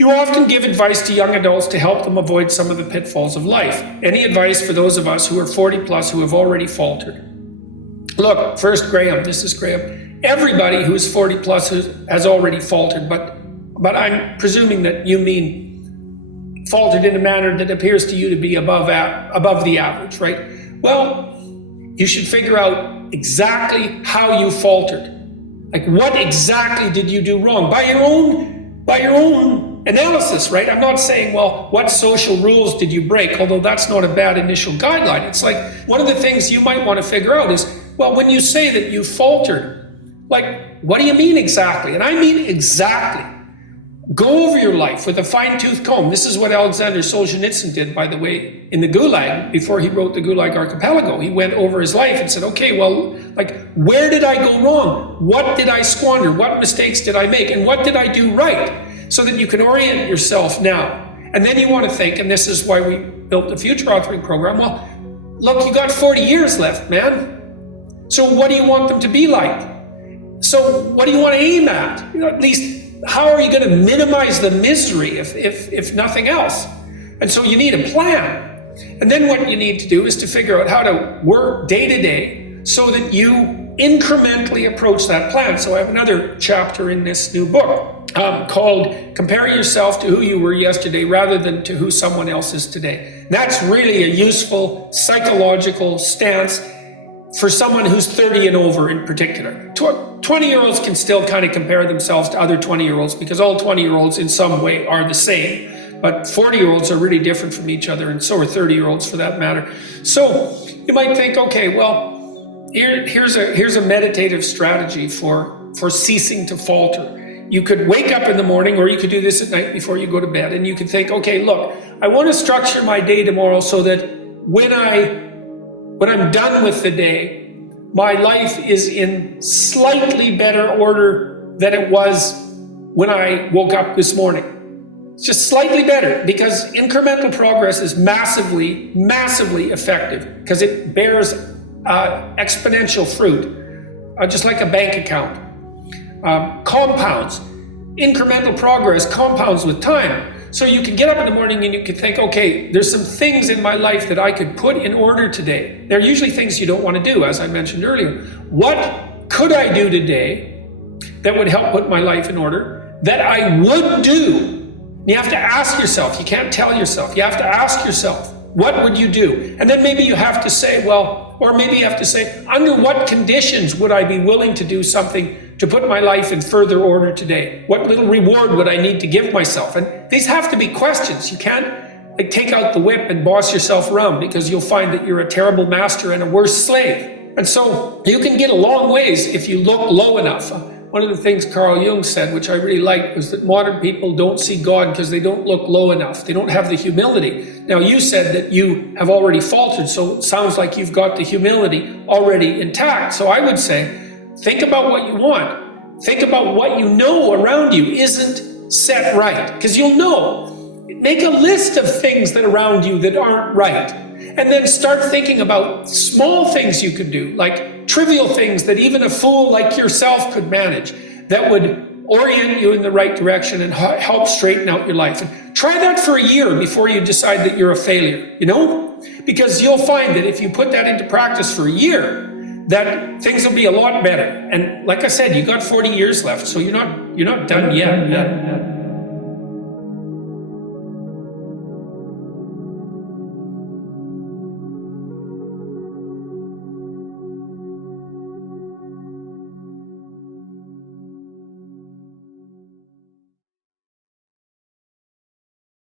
You often give advice to young adults to help them avoid some of the pitfalls of life. Any advice for those of us who are 40 plus who have already faltered? Look, first, Graham, this is Graham. Everybody who's 40 plus has already faltered, but I'm presuming that you mean faltered in a manner that appears to you to be above the average, right? Well, you should figure out exactly how you faltered. Like, what exactly did you do wrong? By your own analysis, right? I'm not saying, well, what social rules did you break? Although that's not a bad initial guideline. It's like, one of the things you might want to figure out is, well, when you say that you faltered, like, what do you mean exactly? And I mean exactly. Go over your life with a fine-tooth comb. This is what Alexander Solzhenitsyn did, by the way, in the Gulag, before he wrote the Gulag Archipelago. He went over his life and said, okay, well, like, where did I go wrong? What did I squander? What mistakes did I make? And what did I do right? So that you can orient yourself now. And then you want to think, and this is why we built the Future Authoring Program, well, look, you got 40 years left, man. So what do you want them to be like? So what do you want to aim at? You know, at least, how are you going to minimize the misery if nothing else? And so you need a plan. And then what you need to do is to figure out how to work day to day so that you incrementally approach that plan. So I have another chapter in this new book called Compare Yourself to Who You Were Yesterday Rather Than to Who Someone Else Is Today. And that's really a useful psychological stance for someone who's 30 and over in particular. 20-year-olds can still kind of compare themselves to other 20-year-olds because all 20-year-olds in some way are the same. But 40-year-olds are really different from each other, and so are 30-year-olds for that matter. So you might think, okay, well, here's a meditative strategy for ceasing to falter. You could wake up in the morning, or you could do this at night before you go to bed, and you could think, okay, look, I want to structure my day tomorrow so that when I'm done with the day, my life is in slightly better order than it was when I woke up this morning. It's just slightly better, because incremental progress is massively, massively effective because it bears exponential fruit, just like a bank account. Compounds. Incremental progress compounds with time. So you can get up in the morning and you can think, okay, there's some things in my life that I could put in order today. They're usually things you don't want to do, as I mentioned earlier. What could I do today that would help put my life in order that I would do? You have to ask yourself. You can't tell yourself. You have to ask yourself, what would you do? And then maybe you have to say, well, or maybe you have to say, under what conditions would I be willing to do something to put my life in further order today? What little reward would I need to give myself? And these have to be questions. You can't like take out the whip and boss yourself around, because you'll find that you're a terrible master and a worse slave. And so you can get a long ways if you look low enough. One of the things Carl Jung said, which I really liked, was that modern people don't see God because they don't look low enough. They don't have the humility. Now, you said that you have already faltered, so it sounds like you've got the humility already intact. So I would say, think about what you want. Think about what you know around you isn't set right, because you'll know. Make a list of things that around you that aren't right. And then start thinking about small things you could do, like trivial things that even a fool like yourself could manage, that would orient you in the right direction and help straighten out your life. And try that for a year before you decide that you're a failure, you know? Because you'll find that if you put that into practice for a year, that things will be a lot better. And like I said, you got 40 years left, so you're not done yet.